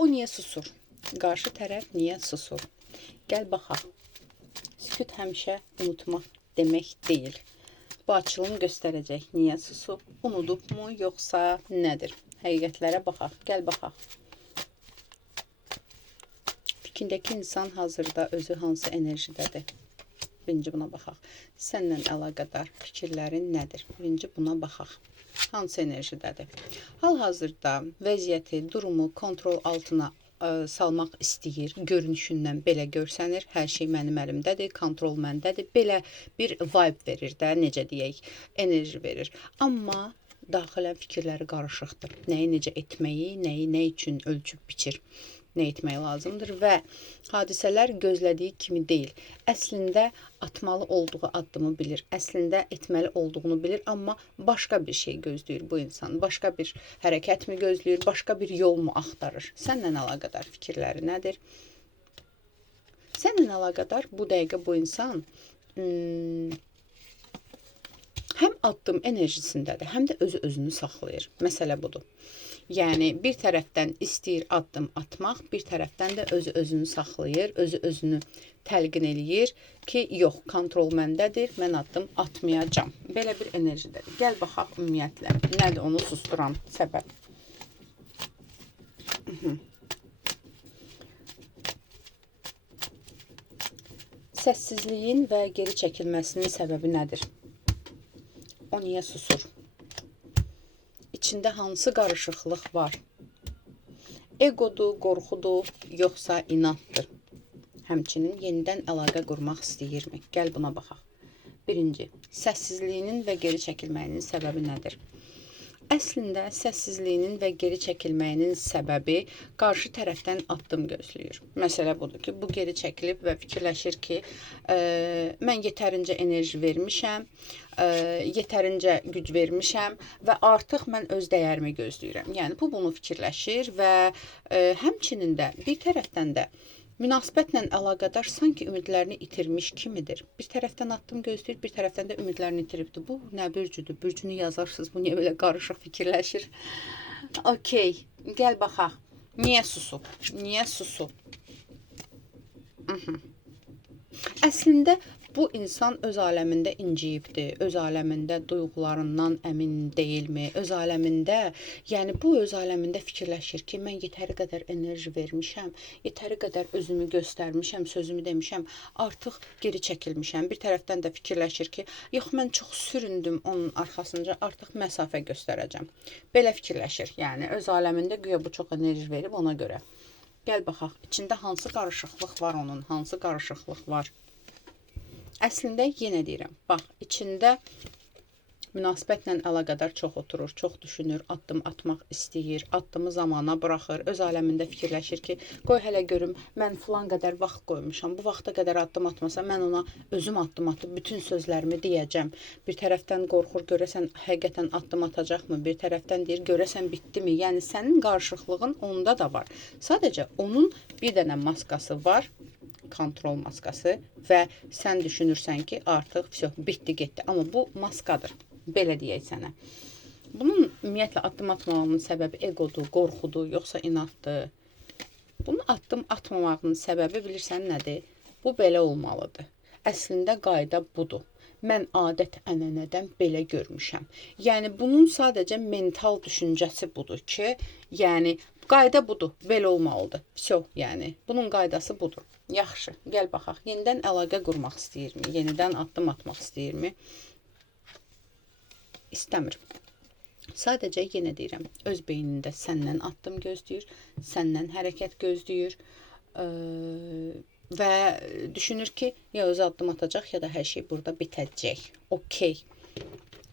O niyə susur? Qarşı tərəf niyə susur? Gəl baxaq. Sükut həmişə unutmaq demək deyil. Bu açılım göstərəcək niyə susub, unudubmu, yoxsa nədir? Həqiqətlərə baxaq, gəl baxaq. Fikrindəki insan hazırda özü hansı enerjidədir? Birinci buna baxaq. Səndən əlaqədar fikirlərin nədir? Birinci buna baxaq. Hansı enerjidədir? Hal-hazırda vəziyyəti, durumu kontrol altına salmaq istəyir. Görünüşündən belə görsənir. Hər şey mənim əlimdədir, kontrol məndədir. Belə bir vibe verir də, necə deyək, enerji verir. Amma daxilən fikirləri qarışıqdır. Nəyi necə etməyi, nəyi nə üçün ölçüb biçir, nə etmək lazımdır və hadisələr gözlədiyi kimi deyil. Əslində atmalı olduğu addımı bilir, əslində etməli olduğunu bilir, amma başqa bir şey gözləyir bu insan. Başqa bir hərəkət mi gözləyir, başqa bir yol mu axtarır? Səndən əlaqədar fikirləri nədir? Səndən əlaqədar bu dəqiqə bu insan həm addım enerjisindədir, həm də özünü saxlayır. Məsələ budur. Yəni, bir tərəfdən istəyir addım atmaq, bir tərəfdən də özünü saxlayır, özünü təlqin eləyir ki, yox, kontrol məndədir, mən addım atmayacam. Belə bir enerjidədir. Gəl baxaq ümumiyyətlə, nədir onu susturan səbəb? Səssizliyin və geri çəkilməsinin səbəbi nədir? O niyə susur? İçində hansı qarışıqlıq var? Egodur, qorxudur, yoxsa inaddır? Həmçinin yenidən əlaqə qurmaq istəyirmi? Gəl buna baxaq. Birinci, səssizliyinin və geri çəkilməyinin səbəbi nədir? Əslində, səssizliyinin və geri çəkilməyinin səbəbi qarşı tərəfdən addım gözləyir. Məsələ budur ki, bu geri çəkilib və fikirləşir ki, mən yetərincə enerji vermişəm, yetərincə güc vermişəm və artıq mən öz dəyərimi gözləyirəm. Yəni, bu bunu fikirləşir və həmçinin də bir tərəfdən də münasibətlə əlaqədar sanki ümidlərini itirmiş kimidir. Bir tərəfdən addım gözləyir, bir tərəfdən də ümidlərini itiribdir. Bu nə bürcüdür? Bürcünü yazarsınız, bu niyə belə qarışıq fikirləşir? Okey, gəl baxaq. Niyə susub? Niyə susub? Əslində, bu insan öz aləmində inciyibdir, öz aləmində duyğularından əmin deyilmi, öz aləmində, yəni bu öz aləmində fikirləşir ki, mən yetəri qədər enerji vermişəm, yetəri qədər özümü göstərmişəm, sözümü demişəm, artıq geri çəkilmişəm. Bir tərəfdən də fikirləşir ki, yox, mən çox süründüm onun arxasınca, artıq məsafə göstərəcəm. Belə fikirləşir, yəni öz aləmində güya bu çox enerji verib ona görə. Gəl baxaq, içində hansı qarışıqlıq var onun, hansı qarışıqlıq var? Əslində, yenə deyirəm, bax, içində münasibətlə əlaqədar çox oturur, çox düşünür, addım atmaq istəyir, addımı zamana buraxır, öz aləmində fikirləşir ki, qoy hələ görüm, mən filan qədər vaxt qoymuşam, bu vaxta qədər addım atmasa, mən ona özüm addım atıb bütün sözlərimi deyəcəm. Bir tərəfdən qorxur, görəsən həqiqətən addım atacaqmı? Bir tərəfdən deyir, görəsən bitdimi? Yəni, sənin qarışıqlığın onda da var. Sadəcə, onun bir dənə maskası var, kontrol maskası və sən düşünürsən ki, artıq bitdi, getdi. Amma bu maskadır, belə deyək sənə. Bunun ümumiyyətlə addım atmamağının səbəbi egodur, qorxudur, yoxsa inaddır. Bunun addım atmamağının səbəbi bilirsən nədir? Bu belə olmalıdır. Əslində qayda budur. Mən adət-ənənədən belə görmüşəm. Yəni, bunun sadəcə mental düşüncəsi budur ki, yəni, qayda budur, belə olmalıdır. Yəni, bunun qaydası budur. Yaxşı, gəl baxaq. Yenidən əlaqə qurmaq istəyirmi? Yenidən addım atmaq istəyirmi? İstəmir. Sadəcə, yenə deyirəm, öz beynində səndən addım gözləyir, səndən hərəkət gözləyir və düşünür ki, ya öz addım atacaq, ya da hər şey burada bitəcək. Okey.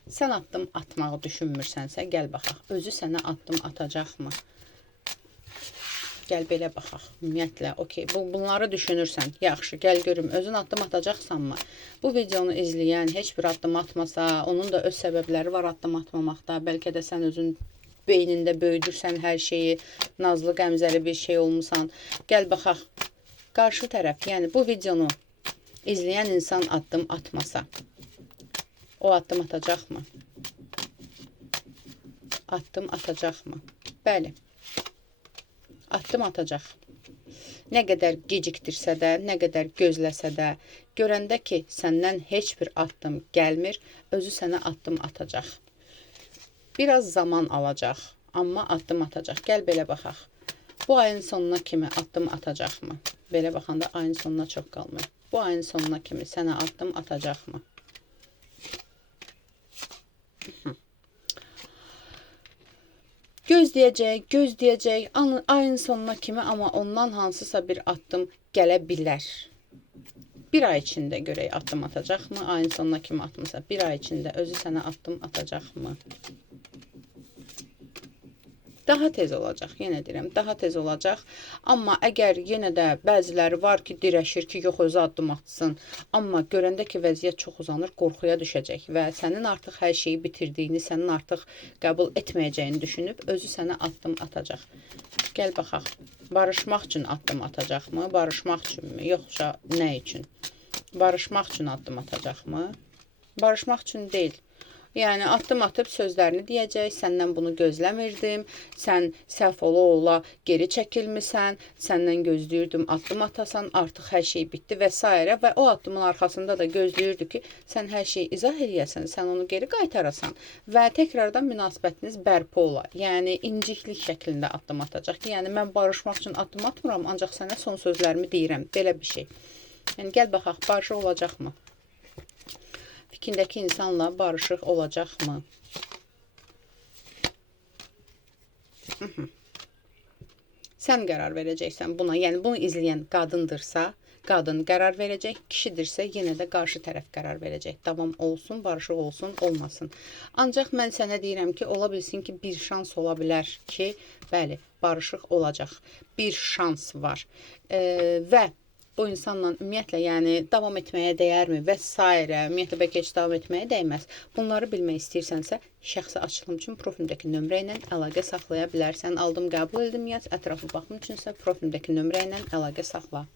Sən addım atmağı düşünmürsənsə, gəl baxaq. Özü sənə addım atacaqmı? Gəl belə baxaq. Ümumiyyətlə, okey. Bunları düşünürsən. Yaxşı, gəl görüm. Özün addım atacaqsanmı? Bu videonu izləyən heç bir addım atmasa, onun da öz səbəbləri var addım atmamaqda. Bəlkə də sən özün beynində böyüdürsən hər şeyi, nazlı, qəmzəli bir şey olmusan. Gəl baxaq. Qarşı tərəf, yəni bu videonu izləyən insan addım atmasa, o addım atacaqmı? Addım atacaqmı? Bəli. Addım atacaq. Nə qədər gecikdirsə də, nə qədər gözləsə də, görəndə ki, səndən heç bir addım gəlmir, özü sənə addım atacaq. Biraz zaman alacaq, amma addım atacaq. Gəl belə baxaq. Bu ayın sonuna kimi addım atacaqmı? Belə baxanda ayın sonuna çox qalmır. Bu ayın sonuna kimi sənə addım atacaqmı? Gözləyəcək ayın sonuna kimi, amma ondan hansısa bir addım gələ bilər. Bir ay içində görək addım atacaqmı? Ayın sonuna kimi atmasa, bir ay içində özü sənə addım atacaqmı? Daha tez olacaq, yenə deyirəm, daha tez olacaq. Amma əgər yenə də bəziləri var ki, dirəşir ki, yox özü addım atsın. Amma görəndə ki, vəziyyət çox uzanır, qorxuya düşəcək və sənin artıq hər şeyi bitirdiyini, sənin artıq qəbul etməyəcəyini düşünüb, özü sənə addım atacaq. Gəl baxaq, barışmaq üçün addım atacaqmı? Barışmaq üçünmü? Yoxsa nə üçün? Barışmaq üçün addım atacaqmı? Barışmaq üçün deyil. Yəni addım atıb sözlərini deyəcək, səndən bunu gözləmirdim, sən səhv ola geri çəkilmisən, səndən gözləyirdim addım atasan, artıq hər şey bitdi və s. Və o addımın arxasında da gözləyirdi ki, sən hər şeyi izah eləyəsən, sən onu geri qaytarasan və təkrardan münasibətiniz bərpa ola. Yəni inciklik şəklində addım atacaq ki, yəni mən barışmaq üçün addım atmıram, ancaq sənə son sözlərimi deyirəm, belə bir şey. Yəni gəl baxaq, barışıq olacaqmı? Fikrindəki insanla barışıq olacaqmı? Sən qərar verəcəksən buna. Yəni bunu izləyən qadındırsa, qadın qərar verəcək, kişidirsə yenə də qarşı tərəf qərar verəcək. Davam olsun, barışıq olsun, olmasın. Ancaq mən sənə deyirəm ki, ola bilsin ki, bir şans ola bilər ki, bəli, barışıq olacaq. Bir şans var. Və bu insanla ümumiyyətlə, yəni davam etməyə dəyərmi və s. Ümumiyyətlə bəlkə heç davam etməyə dəyməz. Bunları bilmək istəyirsənsə, şəxsi açılım üçün profilimdəki nömrə ilə əlaqə saxlaya bilərsən. Aldım, qəbul edim, yaz, ətraflı baxım üçünsə profilimdəki nömrə ilə əlaqə saxla.